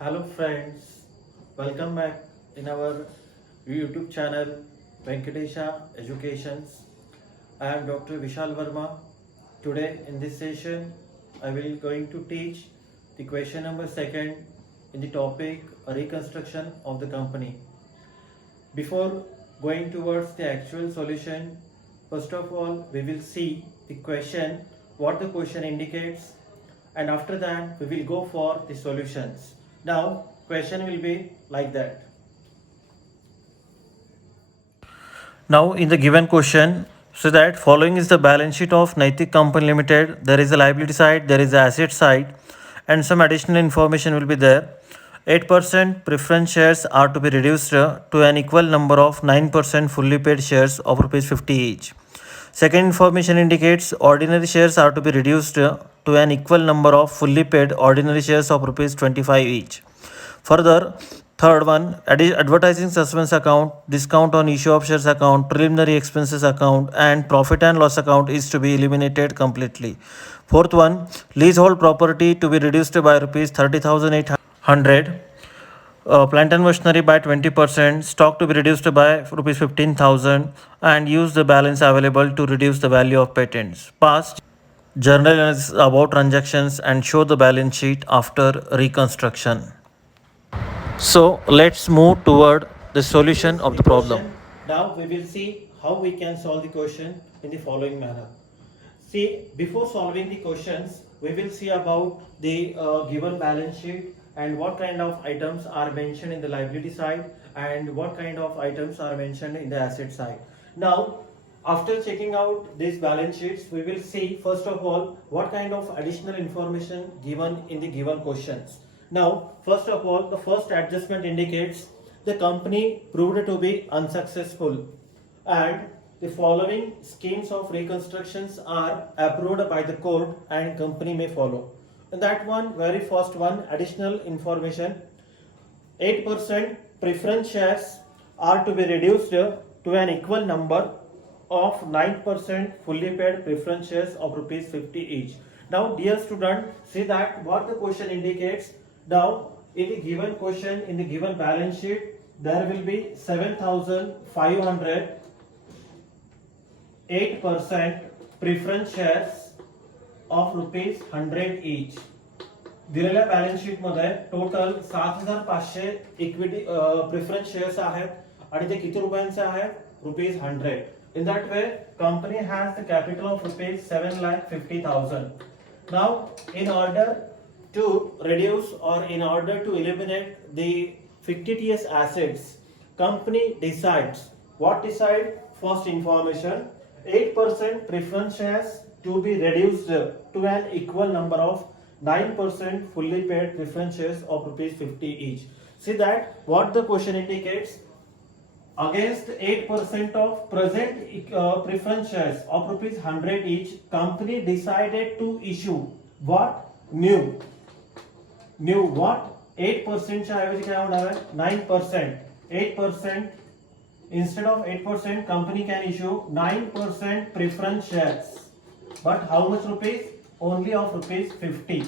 Hello friends, welcome back in our YouTube channel Venkatesha Educations. I am Dr. Vishal Verma. Today in this session I will going to teach the question number 2 in the topic reconstruction of the company. Before going towards the actual solution, first of all we will see the question, what the question indicates, and after that we will go for the solutions. Now question will be like that. Now in the given question, so that following is the balance sheet of Naitik Company Limited. There is a liability side, there is a asset side, and some additional information will be there. 8% preference shares are to be reduced to an equal number of 9% fully paid shares of rupees 50 each. Second information indicates ordinary shares are to be reduced to an equal number of fully paid ordinary shares of rupees 25 each. Further, third one, advertising suspense account, discount on issue of shares account, preliminary expenses account, and profit and loss account is to be eliminated completely. Fourth one, leasehold property to be reduced by rupees 30,800. Plant and machinery by 20%, stock to be reduced by rupees 15,000, and use the balance available to reduce the value of patents. Past journal analysis about transactions and show the balance sheet after reconstruction. So let's move toward the solution of the problem. Now we will see how we can solve the question in the following manner. See, before solving the questions, we will see about the given balance sheet and what kind of items are mentioned in the liability side and what kind of items are mentioned in the asset side. Now, after checking out these balance sheets, we will see first of all what kind of additional information given in the given questions. Now, first of all, the first adjustment indicates the company proved to be unsuccessful and the following schemes of reconstructions are approved by the court and company may follow. And that one, very first one, additional information, 8% preference shares are to be reduced to an equal number of 9% fully paid preference shares of rupees 50 each. Now dear student, see that what the question indicates. Now in the given question, in the given balance sheet, there will be 7,500 8% preference shares of rupees 100 each. दिलेल्या balance sheet मध्ये total 7,500 equity preference shares आहेत आणि ते किती रुपयांचे आहेत rupees 100. In that way, company has the capital of rupees 7,50,000. Now, in order to reduce or in order to eliminate the fictitious assets, company decides. What decide? First information, 8% preference shares to be reduced to an equal number of 9% fully paid preference shares of rupees 50 each. See that what the question indicates, against 8% of present preference shares of rupees 100 each, company decided to issue what? New what? 8% च्या ऐवजी काय होणार आहे 9%. 8% instead of 8%, company can issue 9% preference shares. But how much rupees? Only of rupees 50.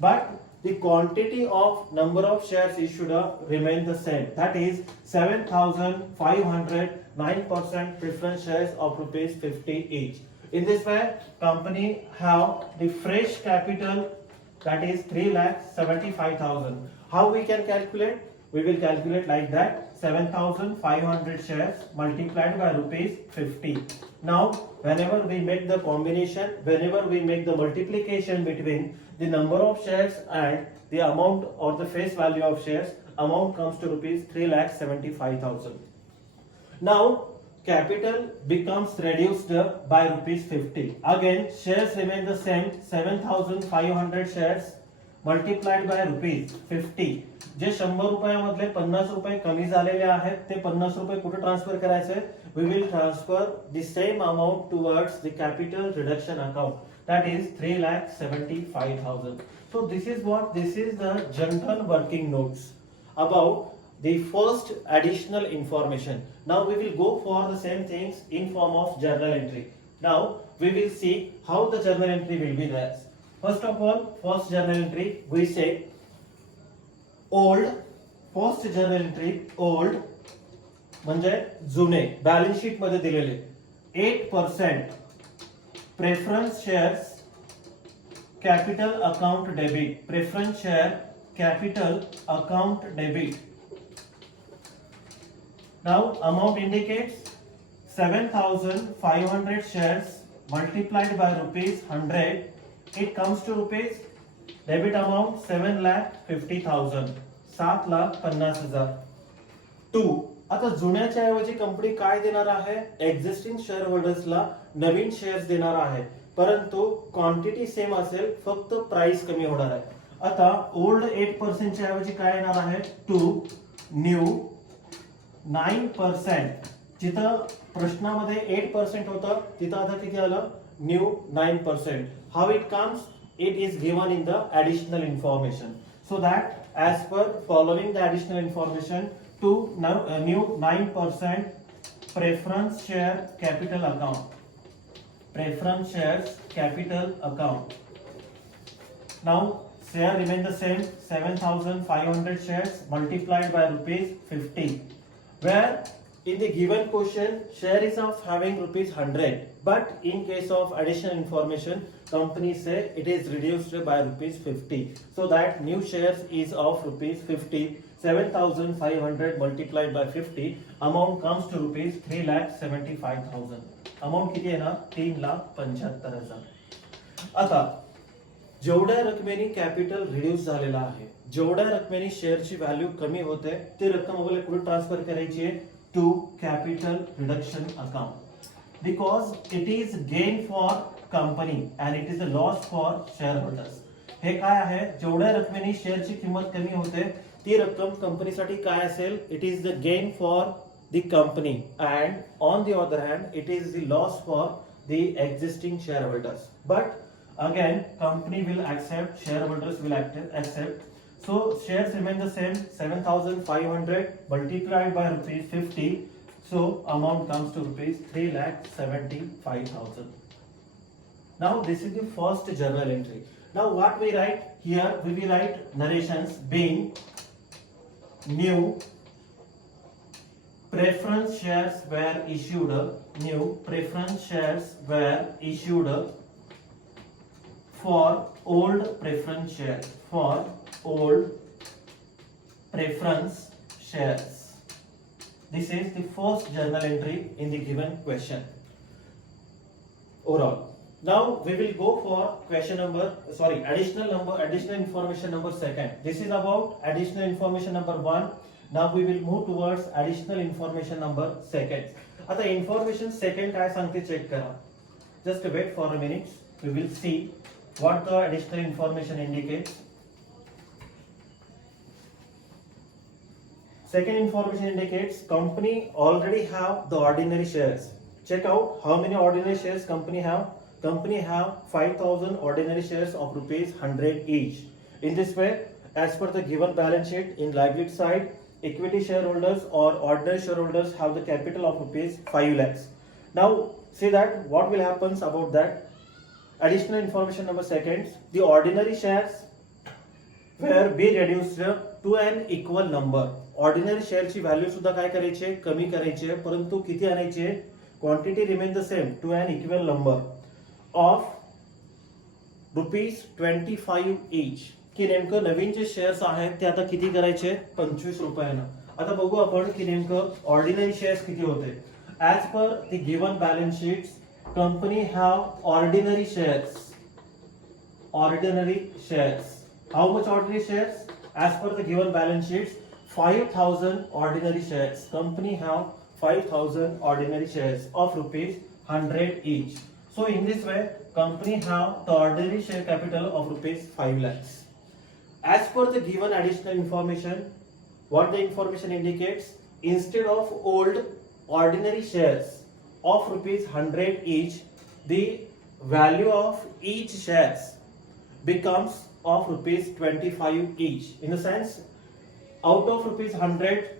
But the quantity of number of shares issued remain the same. That is 7,500 9% preference shares of rupees 50 each. In this way, company have the fresh capital, that is 3,75,000. How we can calculate? We will calculate like that. 7,500 shares multiplied by rupees 50. Now, whenever we make the combination, whenever we make the multiplication between the number of shares and the amount or the face value of shares, amount comes to rupees 3,75,000. Now, capital becomes reduced by rupees 50. Again, shares remain the same, 7,500 shares multiplied by rupees 50. जे 100 रुपयामधले 50 रुपये कमी झालेले आहेत ते 50 रुपये कुठे transfer करायचे? We will transfer the same amount towards the capital reduction account, that is 3,75,000. So this is what, this is the general working notes about the first additional information. Now we will go for the same things in form of journal entry. Now we will see how the journal entry will be there. First of all, first journal entry, we say old, first journal entry old म्हणजे जुने, balance sheet मध्ये दिलेले 8% preference shares capital account debit, preference share capital account debit. Now amount indicates 7,500 shares multiplied by rupees 100. It comes to rupees debit amount 7,50,000. 7,50,000. 2. आता जुन्याच्या ऐवजी company काय देणार आहे? Existing share होल्डर्सला नवीन shares देणार आहे, परंतु क्वांटिटी सेम असेल, फक्त प्राइस कमी होणार आहे. आता ओल्ड 8% च्या ऐवजी काय येणार आहे? 2 न्यू 9%. जिथं प्रश्नामध्ये 8% होतं तिथं आता किती आलं? New 9%. How it comes? It is given in the additional information. So that as per following the additional information to new 9% preference share capital account, preference shares capital account. Now share remain the same, 7,500 shares multiplied by rupees 50, where in the given question share is of having rupees 100, but in case of additional information company say it is reduced by rupees 50, so that new shares is of rupees 50. 7,500 multiplied by 50, amount comes to rupees 3,75,000. amount किती आहे ना? 3,75,000. आता जेवढ्या रकमेने capital reduce झालेला आहे, जेवढ्या रकमेने शेअरची value कमी होते, ती रक्कम आपल्याला कुठे ट्रान्सफर करायची आहे? To capital reduction account, because it is gain for company and it is a loss for share holders. हे काय आहे? जेवढ्या रकमेने शेअरची किंमत कमी होते ती रक्कम कंपनीसाठी काय असेल? It is the gain for the company and on the other hand it is the loss for the existing share holders. But again company will accept, shareholders will accept. So shares remain the same, 7,500 multiplied by rupees 50, so amount comes to rupees 3,75,000. Now this is the first journal entry. Now what we write here? We will write narrations being new preference shares were issued, new preference shares were issued for old preference shares, for old preference shares. This is the first journal entry in the given question. Overall. Now we will go for additional information number second. This is about additional information number 1. Now we will move towards additional information number second. आता information second काय सांगते check करा. Just wait for a minute. We will see what the additional information indicates. Second information indicates company already have the ordinary shares. Check out how many ordinary shares company have. Company have 5,000 ordinary shares of rupees 100 each. In this way, as per the given balance sheet, in liability side, equity shareholders or ordinary shareholders have the capital of rupees 5 lakhs. Now see that what will happen about that. Additional information number second, the ordinary shares were be reduced to an equal number. Ordinary share ची value सुद्धा काय करायची आहे? कमी करायची आहे, परंतु किती आणायची आहे? Quantity remain the same, to an equal number of rupees 25 each. की नेमकं नवीन जे शेअर्स आहेत ते आता किती करायचे? 25 रुपयानं. आता बघू आपण की नेमकं ऑर्डिनरी शेअर्स किती होते. As per the given balance sheets company have ordinary shares. Ordinary shares. How much ordinary shares? As per the given balance sheets, 5,000 ordinary shares. Company have 5,000 ordinary shares of rupees 100 each. So in this way, company have the ordinary share capital of rupees 5 lakhs. As per the given additional information, what the information indicates? Instead of old ordinary shares of rupees 100 each, the value of each shares becomes of rupees 25 each. In the sense, out of rupees 100,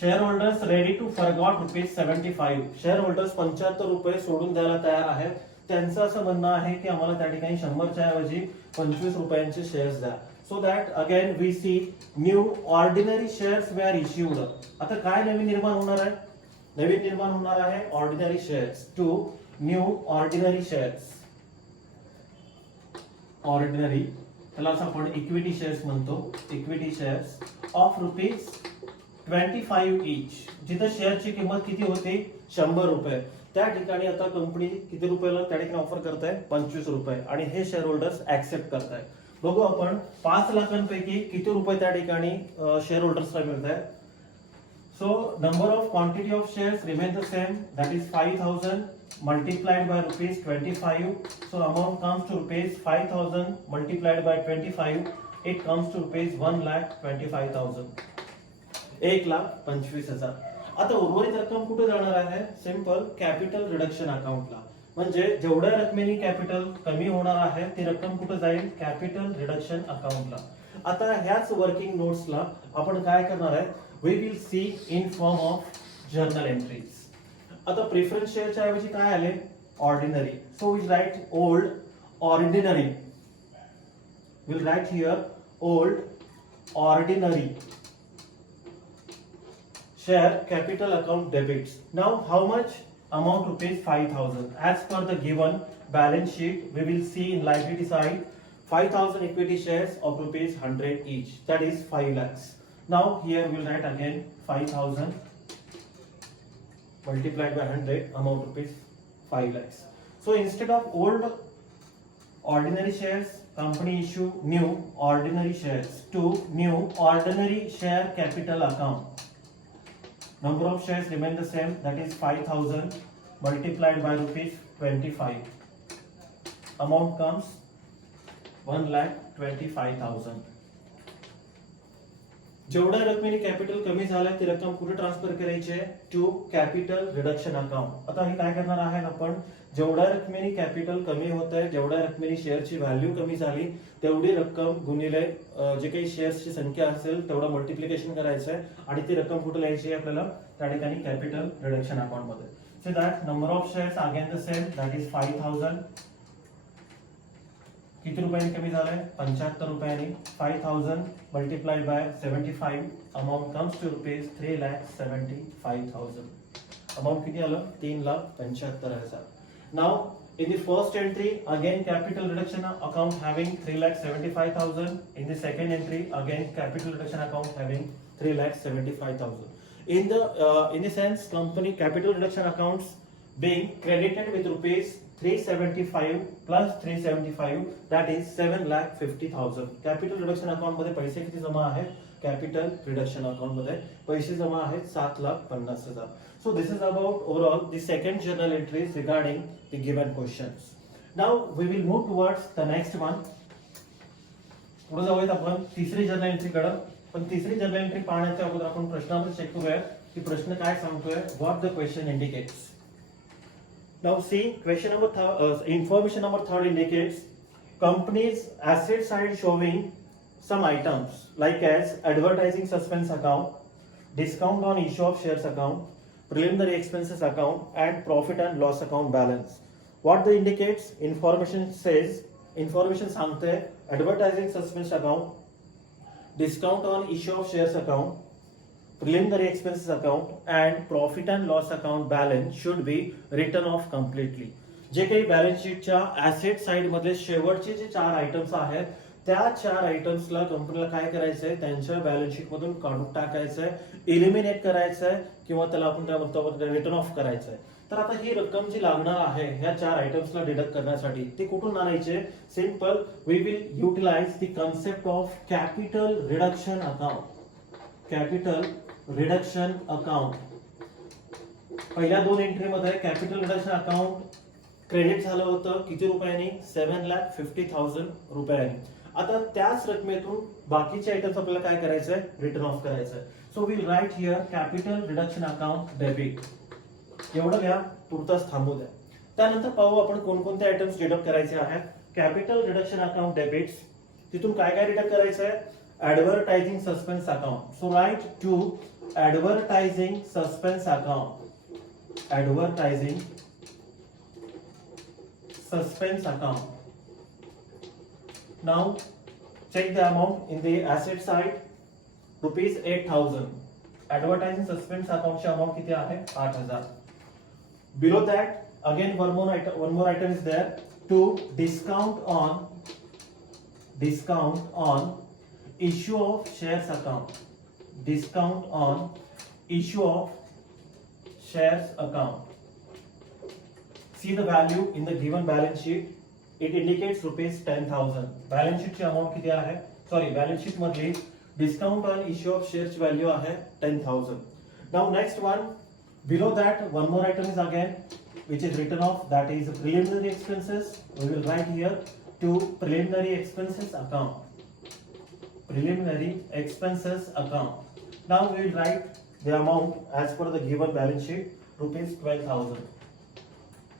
shareholders ready to forgot rupees 75. shareholders 75 रुपये सोडून द्यायला तयार आहेत. त्यांचं असं म्हणणं आहे की आम्हाला त्या ठिकाणी 100च्या ऐवजी 25 रुपयांचे शेअर्स द्या. So that again we see new ordinary shares were issued. आता काय नवीन निर्माण होणार आहे? नवीन निर्माण होणार आहे ordinary shares to new ordinary shares. Ordinary त्याला आपण इक्विटी शेअर्स म्हणतो. Equity shares of ₹25 each. जिथे शेअरची किंमत किती होती? 100 रुपये. त्या ठिकाणी आता कंपनी किती रुपयाला त्या ठिकाणी ऑफर करताय? 25 रुपये. आणि हे शेअर होल्डर्स ऍक्सेप्ट करताय. बघू आपण 5 लाखांपैकी किती रुपये त्या ठिकाणी शेअर होल्डर्सला मिळत आहेत. So number of quantity of shares remain the same, that is 5000 multiplied by ₹25. So amount comes to ₹5,000 multiplied by 25, it comes to ₹1,25,000. 1,25,000. आता उर्वरित रक्कम कुठे जाणार आहे? सिंपल कॅपिटल रिडक्शन अकाउंटला. म्हणजे जेवढ्या रकमेने कॅपिटल कमी होणार आहे ती रक्कम कुठे जाईल? कॅपिटल रिडक्शन अकाउंटला. आता ह्याच वर्किंग नोट्सला आपण काय करणार आहे? We will see in form of journal entries. आता प्रेफरन्स शेअरच्या ऐवजी काय आले? Ordinary. So we'll write old ordinary. We'll write here old ordinary share capital account debits. Now how much amount? ₹5,000. As per the given balance sheet, we will see in liability side 5,000 equity shares of ₹100 each. That is 5 lakhs. Now here we'll write again 5,000 multiplied by 100, amount ₹5 lakhs. So instead of old ordinary shares, company issue new ordinary shares to new ordinary share capital account. Number of shares remain the same, that is 5,000 multiplied by ₹25. Amount comes 1,25,000. जेवढ्या रकमेने capital कमी झालं ती रक्कम कुठे transfer करायची आहे? To capital reduction account. आता हे काय करणार आहे आपण? जेवढ्या रकमेने कॅपिटल कमी होत आहे, जेवढ्या रकमेने शेअरची व्हॅल्यू कमी झाली तेवढी रक्कम गुणिले जे काही शेअर्सची संख्या असेल तेवढं मल्टिप्लिकेशन करायचं आहे आणि ती रक्कम कुठे लिहायची आहे आपल्याला? त्या ठिकाणी कॅपिटल रिडक्शन अकाउंट मध्ये. So that number of shares again the same, that is 5,000. किती रुपयांनी कमी झालंय? 75 रुपयांनी. 5,000 multiplied by 75, amount comes to ₹3,75,000. Amount किती आलं? 3,75,000. Now in the first entry again capital reduction account having 3,75,000. In the second entry again capital reduction account having 3,75,000. In the sense company capital reduction accounts being credited with ₹375 plus 375, that is 7,50,000. Capital reduction account मध्ये पैसे किती जमा आहेत? Capital reduction account मध्ये पैसे जमा आहेत 7,50,000. So this is about overall the second journal entries regarding the given questions. Now we will move towards the next one. पुढे जाऊयात आपण तिसरी जर्नल एंट्री कडे. पण तिसरी जर्नल एंट्री पाहण्याच्या अगोदर आपण प्रश्नावर चेक करूया की प्रश्न काय सांगतोय, what the question indicates. Now see question number information number 3 indicates company's asset side showing some items like as advertising suspense account, discount on issue of shares account, preliminary expenses account and profit and loss account balance. What the indicates? Information सांगते advertising suspense account, discount on issue of shares account, preliminary expenses account and profit and loss account balance should be written off completely. जे काही balance शीटच्या asset side मध्ये शेवटचे जे 4 items आहेत त्या 4 आयटम्सला कंपनीला काय करायचंय? त्यांच्या बॅलन्स शीट मधून काढून टाकायचंय, इलिमिनेट करायचंय किंवा त्याला आपण काय म्हणतो रिटर्न ऑफ करायचंय. तर आता ही रक्कम जी लागणार आहे ह्या 4 आयटम्सला डिडक्ट करण्यासाठी ती कुठून आणायची? Simple, we will utilise the concept of capital reduction account. Capital reduction account. पहिल्या 2 एंट्री मध्ये कॅपिटल रिडक्शन अकाउंट क्रेडिट झालं होतं किती रुपयांनी? 7,50,000 रुपयांनी. आता त्याच रकमेतून बाकीचे आयटम्स आपल्याला काय करायचंय? रिटर्न ऑफ करायचंय. सो will right here capital reduction account debit. एवढं घ्या, तुर्तास थांबू द्या. त्यानंतर पाहू आपण कोणकोणते आयटम्स डिडक्ट करायचे आहेत. कॅपिटल रिडक्शन अकाउंट डेबिट्स, तिथून काय काय डिडक्ट करायचंय? advertising suspense account. So write to advertising suspense account. Advertising suspense account. Now check the amount in the asset side rupees 8,000. Advertising suspense account ची amount किती आहे 8,000. Below that again one more item is there to discount on issue of shares account. Discount on issue of shares account. See the value in the given balance sheet. It indicates rupees 10,000. Balance sheet ची amount किती आहे? Balance sheet मधली discount on issue of shares value आहे 10,000. Now next one, below that one more item is again which is written off, that is preliminary expenses. We will write here to preliminary expenses account. Preliminary expenses account. Now we will write the amount as per the given balance sheet, rupees 12,000.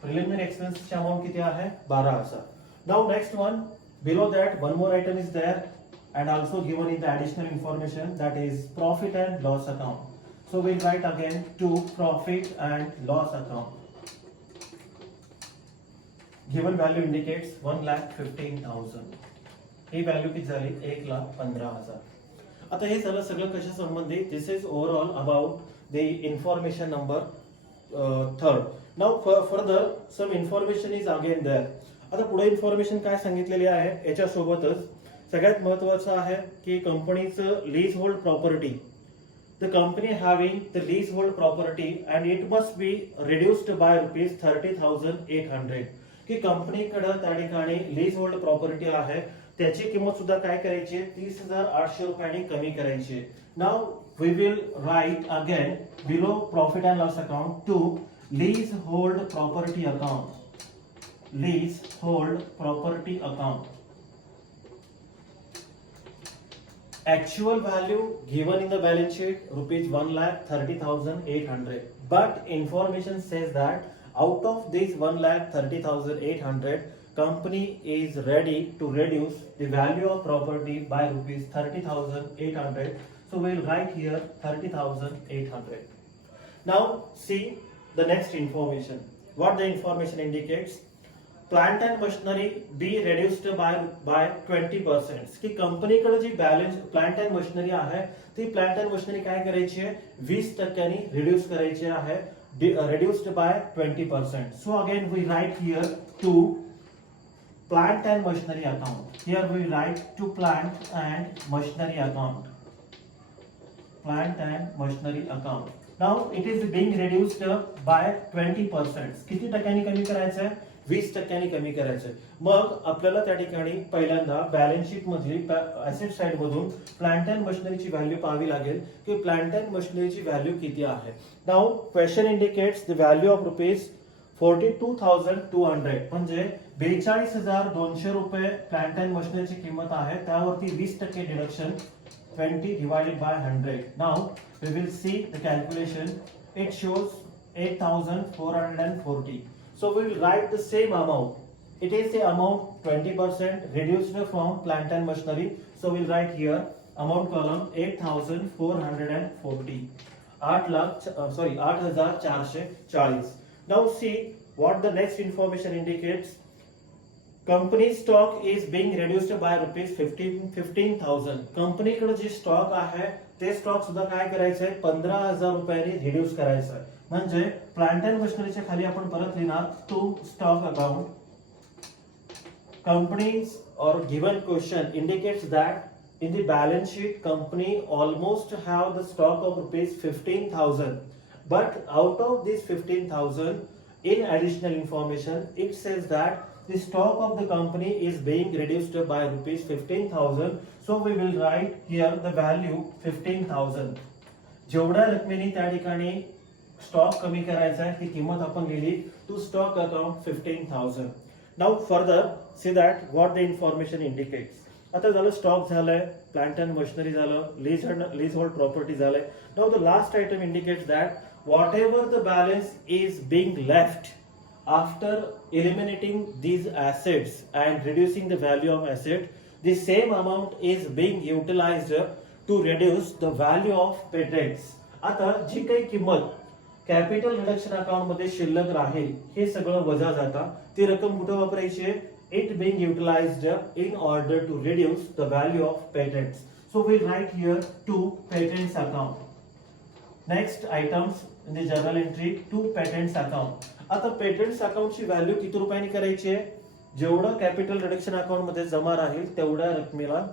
Preliminary expenses ची amount किती आहे 12,000. Now next one, below that one more item is there and also given in the additional information, that is profit and loss account. So we'll write again to profit and loss account. Given value indicates 1,15,000. ही value किती झाली 1,15,000. आता हे झालं सगळं कशा संबंधित. This is overall about the information number third. Now further some information is again there. आता पुढे इन्फॉर्मेशन काय सांगितलेली आहे याच्यासोबतच सगळ्यात महत्त्वाचं आहे की कंपनीचं lease hold property. The company having the leasehold property and it must be reduced by rupees 30,800. की कंपनीकडे त्या ठिकाणी लीज होल्ड प्रॉपर्टी आहे त्याची किंमत सुद्धा काय करायची 30,800 रुपयांनी कमी करायची. Now we will write again below profit and loss account to leasehold property account. Leasehold property account. Actual value given in the balance sheet rupees 1,30,800. But information says that out of this 1,30,800, company is ready to reduce the value of property by rupees 30,800. So we will write here 30,800. Now see the next information. What the information indicates? Plant and machinery be reduced by 20%. की कंपनीकडे जी balance plant and machinery आहे ती plant and machinery काय करायची आहे 20% reduce करायची आहे. reduced by 20%. So again we write here to plant and machinery account. Here we write to plant and machinery account. Plant and machinery account. Now it is being reduced by 20%. किती टक्क्यांनी कमी करायचं आहे 20% कमी करायचं. मग आपल्याला त्या ठिकाणी पहिल्यांदा बॅलन्स शीट मधली ऍसेट साइड मधून प्लांट अँड मशिनरीची व्हॅल्यू पाहावी लागेल की प्लांट अँड मशिनरीची व्हॅल्यू किती आहे. Now question indicates the value of rupees 42,200 म्हणजे 42,200 रुपये प्लांट अँड मशिनरीची किंमत आहे. त्यावरती 20% deduction 20 divided by 100. Now we will see the calculation. It shows 8,440. So we will write the same amount. It is the amount 20% reduced from plant and machinery. So we will write here amount column 8,440. 8,440. Now see what the next information indicates. Company stock is being reduced by rupees 15,000. कंपनीकडे जे stock आहे ते stock सुद्धा काय करायचं आहे 15,000 रुपयांनी reduce करायचं आहे. म्हणजे प्लांट अँड मशिनरीच्या खाली आपण परत लिहिणार टू स्टॉक अकाउंट. कंपनीज और given question indicates that in the balance sheet company almost have the stock of rupees 15,000, but out of this 15,000 in additional information it says that the stock of the company is being reduced by rupees 15,000. So we will write here the value 15,000. जेवढ्या रकमेने त्या ठिकाणी stock कमी करायचा आहे ती किंमत आपण लिहिली to stock account 15,000. Now further see that what the information indicates. आता झालं स्टॉक झालंय, प्लांट अँड मशिनरी झालं, लीज होल्ड प्रॉपर्टी झालंय. Now the last item indicates that whatever the balance is being left after eliminating these assets and reducing the value of asset, the same amount is being utilized to reduce the value of patents. आता जी काही किंमत capital reduction account मध्ये शिल्लक राहील हे सगळं वजा जाता ती रक्कम कुठे वापरायची आहे it being utilized in order to reduce the value of patents. So we'll write here to patents account. Next items in the journal entry to patents account. आता patents account ची व्हॅल्यू किती रुपयांनी करायची आहे? जेवढं कॅपिटल रिडक्शन अकाउंट मध्ये जमा राहील तेवढ्या रकमेला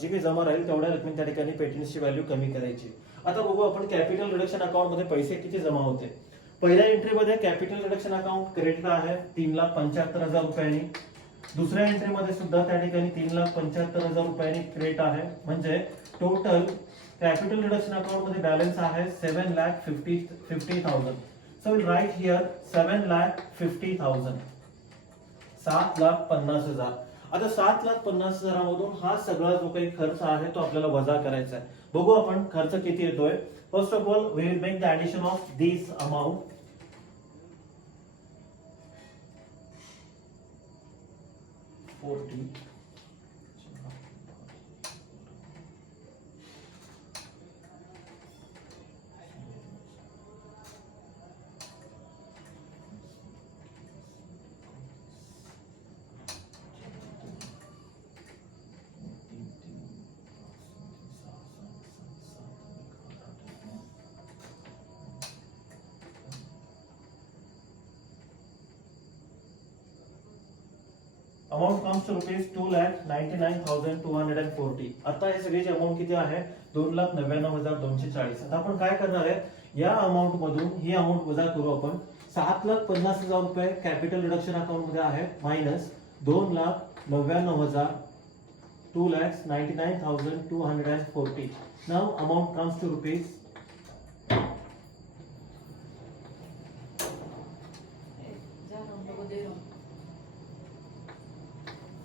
जी काही जमा राहील तेवढ्या रकमेने त्या ठिकाणी पेटेंट्सची व्हॅल्यू कमी करायची. आता बघू आपण कॅपिटल रिडक्शन अकाउंट मध्ये पैसे किती जमा होते. पहिल्या एंट्रीमध्ये कॅपिटल रिडक्शन अकाउंट क्रेडिट आहे 3,75,000 रुपयांनी. दुसऱ्या एंट्रीमध्ये सुद्धा त्या ठिकाणी 3,75,000 रुपयांनी क्रेडिट आहे. म्हणजे टोटल कॅपिटल रिडक्शन अकाउंट मध्ये बॅलन्स आहे 7,50,000. So will write here 7,50,000, 7,50,000. आता 7,50,000 मधून हा सगळा जो काही खर्च आहे तो आपल्याला वजा करायचा आहे. बघू आपण खर्च किती येतोय. First of all we will make the addition of this amount. Amount comes to rupees 2,99,240. आता हे सगळ्याची अमाउंट किती आहे? 2,99,240. आता आपण काय करणार आहे, या अमाउंट मधून ही अमाउंट वजा करू आपण. 7,50,000 रुपये कॅपिटल रिडक्शन अकाउंट मध्ये आहे minus 2,99,000, 2,99,240. Now amount comes to rupees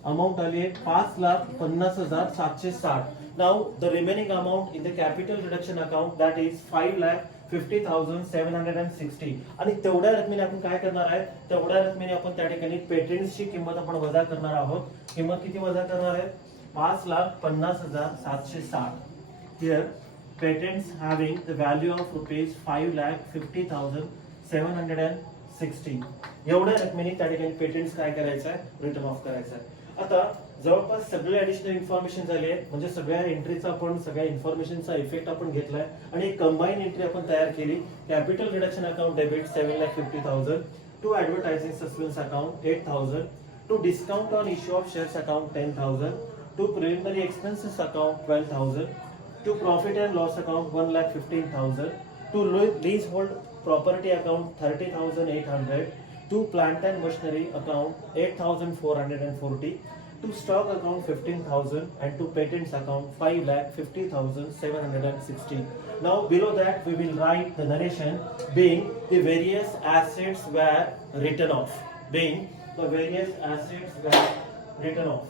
amount आली आहे 5,50,760. Now the remaining amount in the capital reduction account that is 5,50,760. आणि तेवढ्या रकमेने आपण काय करणार आहे, तेवढ्या रकमेने आपण त्या ठिकाणी पेटेंट्सची किंमत आपण वजा करणार आहोत. किंमत किती वजा करणार आहे? 5,50,760. Here patents having the value of rupees 5,50,760. एवढ्या रकमेने त्या ठिकाणी पेटेंट्स काय करायचं आहे, रिटर्न ऑफ करायचं आहे. आता जवळपास सगळे ऍडिशनल इन्फॉर्मेशन झाली आहे. म्हणजे सगळ्या एंट्रीचा आपण सगळ्या इन्फॉर्मेशनचा इफेक्ट आपण घेतलाय आणि एक कंबाईन एंट्री आपण तयार केली. Capital reduction account debit 7,50,000, to advertising suspense account 8,000, to discount on issue of shares account 10,000, to preliminary expenses account 12,000, to profit and loss account 1,15,000, to leasehold property account 30,800, to plant and machinery account 8,440, to stock account 15,000, and to patents account 5,50,760. Now below that we will write the narration being the various assets were written off. Being the various assets were written off.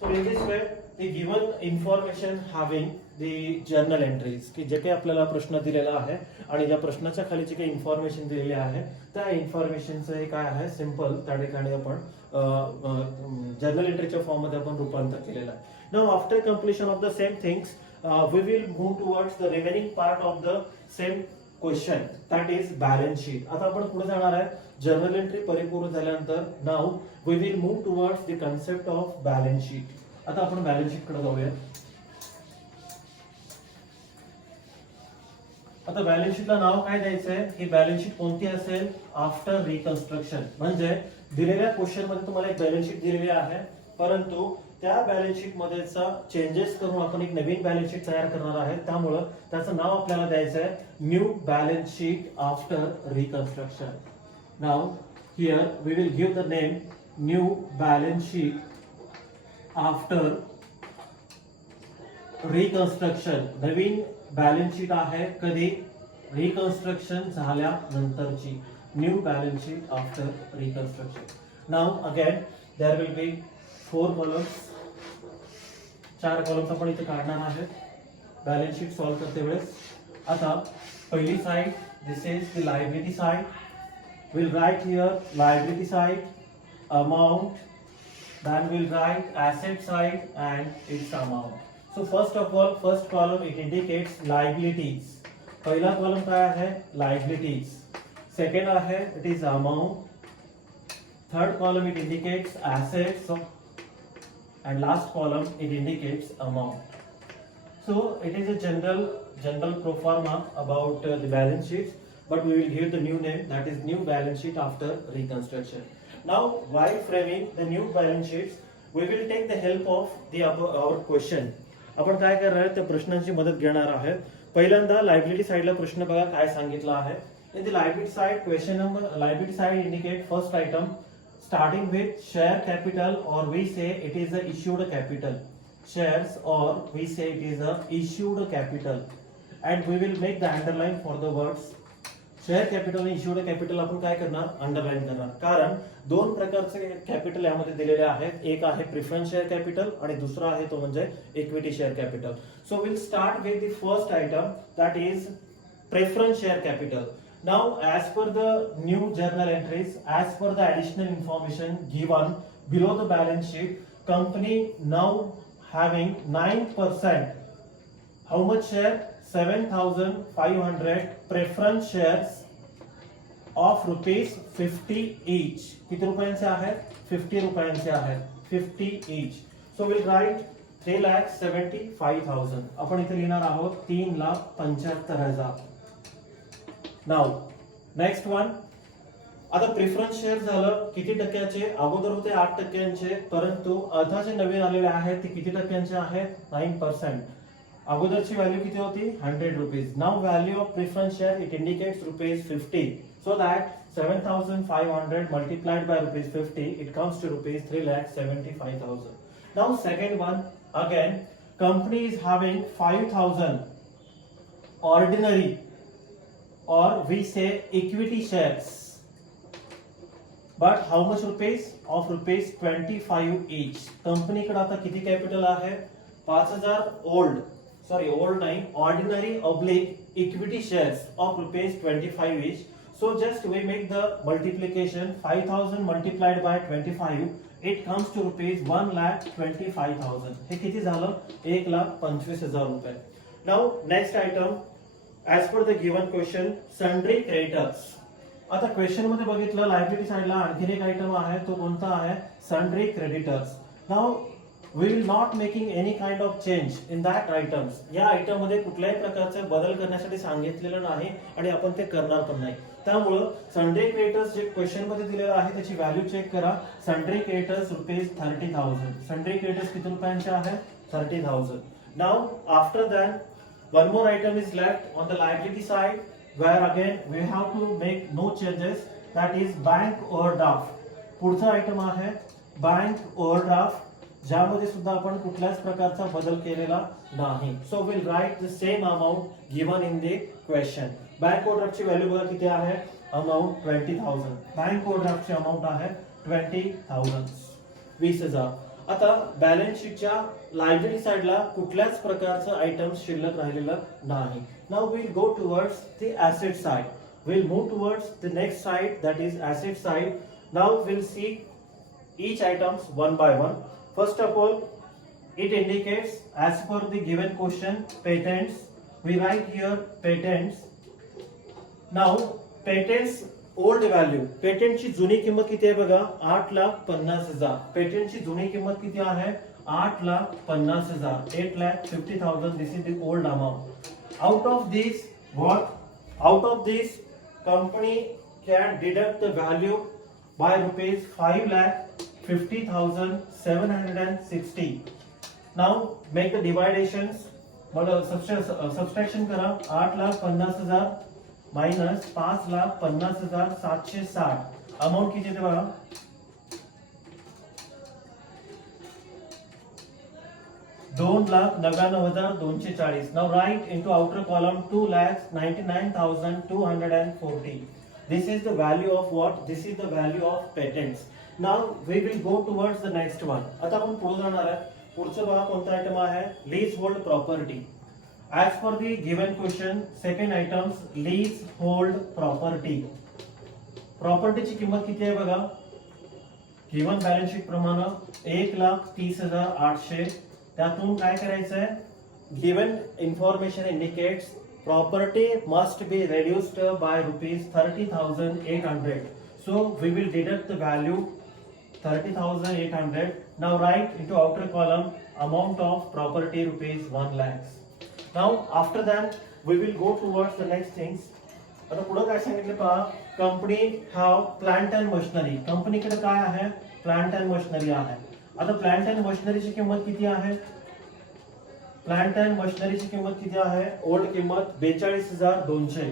So in this way the given information having the journal entries की जे काही आपल्याला प्रश्न दिलेला आहे आणि ज्या प्रश्नाच्या खाली जे काही इन्फॉर्मेशन दिलेली आहे त्या इन्फॉर्मेशनचं काय आहे सिंपल त्या ठिकाणी आपण जर्नल एंट्रीच्या फॉर्म मध्ये आपण रूपांतर केलेलं आहे. Now after completion of the same things we will move towards the remaining part of the same question that is balance sheet. आता आपण पुढे जाणार आहे. जर्नल एंट्री परिपूर्ण झाल्यानंतर now we will move towards the concept of balance sheet. आता आपण balance sheet कडे जाऊया. आता बॅलन्स शीटला नाव काय द्यायचंय, ही बॅलन्स शीट कोणती असेल, आफ्टर रिकन्स्ट्रक्शन. म्हणजे दिलेल्या क्वेश्चन मध्ये तुम्हाला एक बॅलन्स शीट दिलेली आहे, परंतु त्या बॅलन्स शीट मध्येचा चेंजेस करून आपण एक नवीन बॅलन्स शीट तयार करणार आहे. त्यामुळे त्याचं नाव आपल्याला द्यायचं आहे new balance sheet after reconstruction. Now here we will give the name new balance sheet after reconstruction. नवीन बॅलन्स शीट आहे कधी, रिकन्स्ट्रक्शन झाल्यानंतरची. New balance sheet after reconstruction. Now again there will be 4 columns, 4 columns आपण इथे काढणार आहे balance sheet solve करते वेळेस. आता पहिली side this is the liability side. Will write here liability side amount, then we'll write asset side and its amount. So first of all, first column it indicates liabilities. पहिला column काय आहे, liabilities. Second आहे it is amount. third column it indicates assets, and last column it indicates amount. So it is a general pro forma about the balance sheets, but we will give the new name, that is new balance sheet after reconstruction. Now while framing the new balance sheets, we will take the help of the our question. आपण काय करणार आहे, त्या प्रश्नांची मदत घेणार आहे. पहिल्यांदा लायबिलिटी साइडला प्रश्न बघा काय सांगितलं आहे. In the liability side question number liability side indicate first item starting with share capital, or we say it is a issued capital shares, or we say it is a issued capital, and we will make the underline for the words share capital आणि issued capital. आपण काय करणार, underline करणार, कारण दोन प्रकारचे capital यामध्ये दिलेले आहेत. एक आहे प्रेफरन्स शेअर कॅपिटल आणि दुसरा आहे तो म्हणजे equity share capital. So will start with the first item, that is preference share capital. Now as per the new journal entries, as per the additional information given below the balance sheet, company now having 9%, how much share, 7,500 preference shares of rupees 50 each. किती रुपयांचे आहेत, 50 रुपयांचे आहेत, 50 each. So we'll write 3,75,000. आपण इथे लिहिणार आहोत 3,75,000. Now next one, आता प्रेफरन्स शेअर झालं किती टक्क्याचे, अगोदर होते 8%, परंतु आता जे नवीन आलेले आहेत ते किती टक्क्यांचे आहेत, 9%. अगोदरची व्हॅल्यू किती होती, 100 rupees. Now value of preference share it indicates rupees 50, so that 7,500 multiplied by rupees 50, it comes to rupees 3,75,000. Now second one, again company is having 5,000 ordinary, or we say equity shares, but how much rupees, of rupees 25 each. Company कडे आता किती capital आहे, 5,000 old नाही, ordinary oblique equity shares of rupees 25 each. So just we make the multiplication, 5,000 multiplied by 25, it comes to rupees 1,25,000. हे किती झालं, 1,25,000 रुपये. Now next item, as per the given question, sundry creditors. आता question मध्ये बघितलं liability साइडला आणखी एक item आहे, तो कोणता आहे, sundry creditors. Now we will not making any kind of change in that items. या आयटम मध्ये कुठल्याही प्रकारचे बदल करण्यासाठी सांगितलेलं नाही आणि आपण ते करणार पण नाही. त्यामुळं सन्ड्री क्रेडिटर्स जे क्वेश्चन मध्ये दिलेलं आहे त्याची व्हॅल्यू चेक करा. Sundry creditors rupees 30,000. Sundry creditors किती रुपयांचे आहे, 30,000. Now after that one more item is left on the liability side, where again we have to make no changes, that is bank overdraft. पुढचा item आहे bank overdraft, ज्यामध्ये सुद्धा आपण कुठल्याच प्रकारचा बदल केलेला नाही. So will write the same amount given in the question. Bank ओव्हरड्राफ्टची व्हॅल्यू बघा किती आहे, अमाउंट 20,000. बँक ओव्हरड्राफ्टची अमाउंट आहे 20,000, 20,000. आता बॅलन्स शीटच्या लायबिलिटी साइडला कुठल्याच प्रकारचं आयटम शिल्लक राहिलेलं नाही. Now will go towards the asset side. Will move towards the next side, that is asset side. Now we'll see each items one by one. First of all, it indicates as per the given question, patents. We write here patents. Now patents old value, पेटेंटची जुनी किंमत किती आहे बघा, 8,50,000. पेटेंटची जुनी किंमत किती आहे, 8,50,000, 8,50,000. This is the old amount. Out of this what, out of this company can deduct the value by rupees 5,50,760. Now make the divisions, मतलब सबस्ट्रॅक्शन करा. 8,50,000 माइनस 5,50,760. अमाउंट किती येते बघा, 2,99,240. Now right into outer column 2,99,240. This is the value of what? This is the value of patents. Now we will go towards the next one. आता आपण पुढे जाणार आहे. पुढचं बघा कोणता आयटम आहे, lease hold property. As per the given question, second items leasehold property. प्रॉपर्टीची किंमत किती आहे बघा, गिवन बॅलन्स शीट प्रमाणे 1,30,800. त्यातून काय करायचं आहे, given information indicates property must be reduced by rupees 30,800. So we will deduct the value 30,800. Now write into outer column amount of property rupees 1 lakhs. Now after that we will go towards the next things. आता पुढे काय सांगितलं पहा, company have plant and machinery. कंपनीकडे काय आहे, plant and machinery आहे. आता प्लांट अँड मशिनरीची किंमत किती आहे, प्लांट अँड मशिनरीची किंमत किती आहे, ओल्ड किंमत 42,200,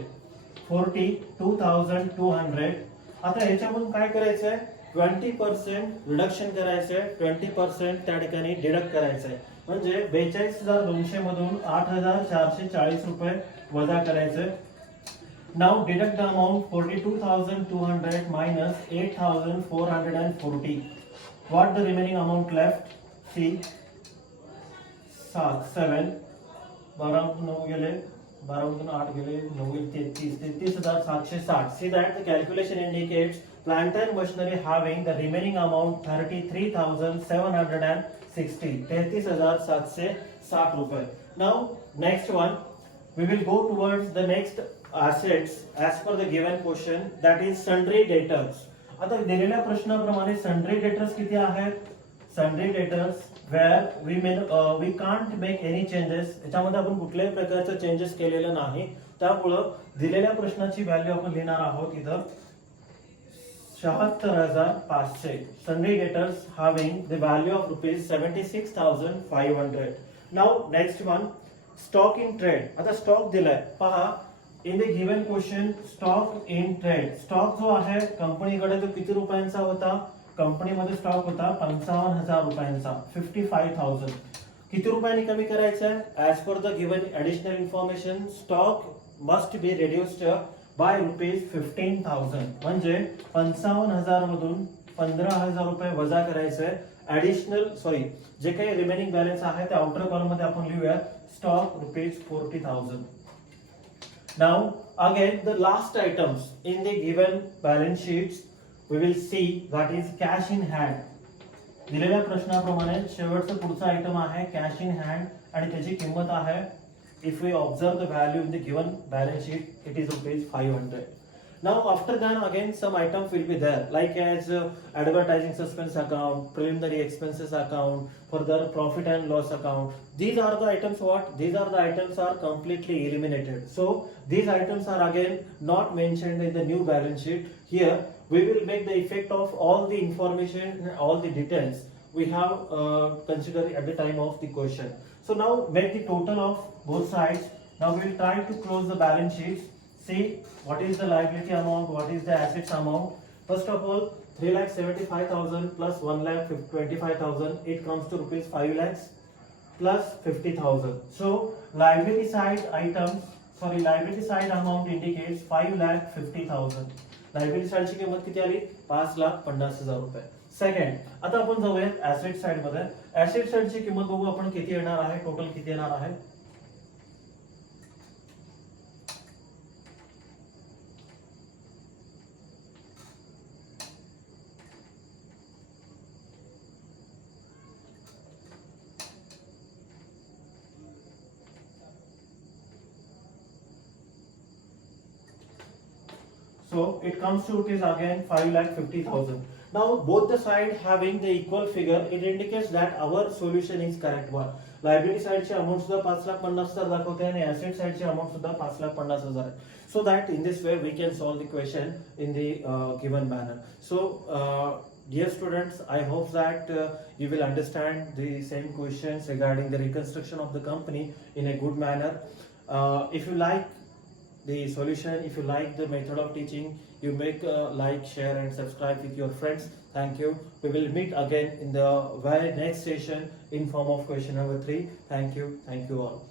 42,200. आता ह्याच्यामधून काय करायचंय, 20% रिडक्शन करायचंय, 20% त्या ठिकाणी डिडक्ट करायचंय. म्हणजे 42,200 मधून 8,440 रुपये वजा करायचे. Now deduct the amount 42,200 minus 8,440. What the remaining amount left? See, 7 12 9 गेले, 12 8 गेले, 9 33,760. See that the calculation indicates plant and machinery having the remaining amount 33,760. 33,760 रुपये. Now next one, we will go towards the next assets as per the given question, that is sundry debtors. आता दिलेल्या प्रश्नाप्रमाणे sundry debtors किती आहेत, sundry debtors where we can't make any changes. याच्यामध्ये आपण कुठल्याही प्रकारचे changes केलेले नाही, त्यामुळे दिलेल्या प्रश्नाची व्हॅल्यू आपण लिहिणार आहोत इथं 76,500. sundry debtors having the value of rupees 76,500. Now next one, stock in trade. आता स्टॉक दिलाय पहा, in the given question stock in trade. Stock जो आहे कंपनीकडे तो किती रुपयांचा होता, कंपनीमध्ये स्टॉक होता 55,000 रुपयांचा, 55,000. किती रुपयांनी कमी करायचा आहे, as per the given additional information stock must be reduced by rupees 15,000. म्हणजे 55,000 मधून 15,000 रुपये वजा करायचे. ऍडिशनल जे काही रिमेनिंग बॅलन्स आहे त्या आउटर कॉलम मध्ये आपण लिहूया stock rupees 40,000. Now again the last items in the given balance sheets we will see, that is cash in hand. दिलेल्या प्रश्नाप्रमाणे शेवटचा पुढचा आयटम आहे कॅश इन हँड आणि त्याची किंमत आहे, if we observe the value in the given balance sheet it is rupees 500. Now after that again some items will be there, like as advertising suspense account, preliminary expenses account, further profit and loss account. These are the items these are the items are completely eliminated. So these items are again not mentioned in the new balance sheet. Here we will make the effect of all the information, all the details we have considered at the time of the question. So now make the total of both sides. Now we will try to close the balance sheets. See what is the liability amount, what is the assets amount. First of all, 3,75,000 plus 1,25,000, it comes to rupees 5 lakhs plus 50,000. So liability side amount indicates 5,50,000. liability side ची किंमत किती आली, 5,50,000 रुपये. Second, आता आपण जाऊया asset side मध्ये. Asset side ची किंमत बघू आपण किती येणार आहे, टोटल किती येणार आहे. So it comes to rupees again 5,50,000. Now both the side having the equal figure, it indicates that our solution is correct one. Liability side ची अमाउंट सुद्धा 5,50,000 दाखवते आणि asset side ची अमाउंट सुद्धा 5,50,000 आहे. So that in this way we can solve the question in the given manner. So dear students, I hope that you will understand the same questions regarding the reconstruction of the company in a good manner. If you like the solution, if you like the method of teaching, you make like, share and subscribe with your friends. Thank you. We will meet again in the very next session in form of question number 3. Thank you all.